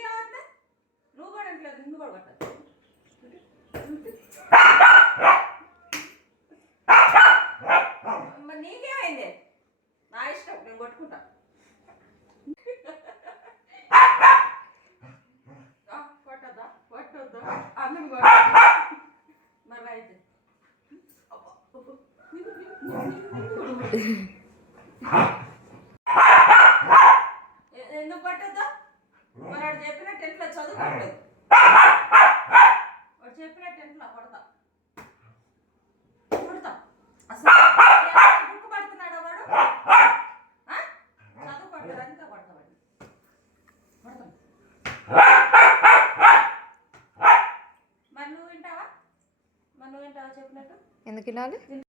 నీకేమవుతుంది? నువ్వు కూడా అంటలేదు, నిన్ను కూడా కొట్టాలి. నీకేమైంది? నా ఇష్టం, నేను కొట్టుకుంటా. కొట్టద్దా? కొట్టొద్దా? అన్నం కొట్టద్దా? మరి అయితే ఎందుకు కొట్టద్దా? మరి వాడు చెప్పినట్టు ఇంట్లో చదువుకోవట్లేదు. వాడు చెప్పినట్టు ఇంట్లో కొడతా కొడతా. అసలు బుక్ పడుతున్నాడా వాడు? చదువుకోవట్లేదు, అంతా కొడతా వాడిని. కొడతాం. మరి నువ్వు వింటావా? చెప్పినట్టు? ఎందుకు వినాలి?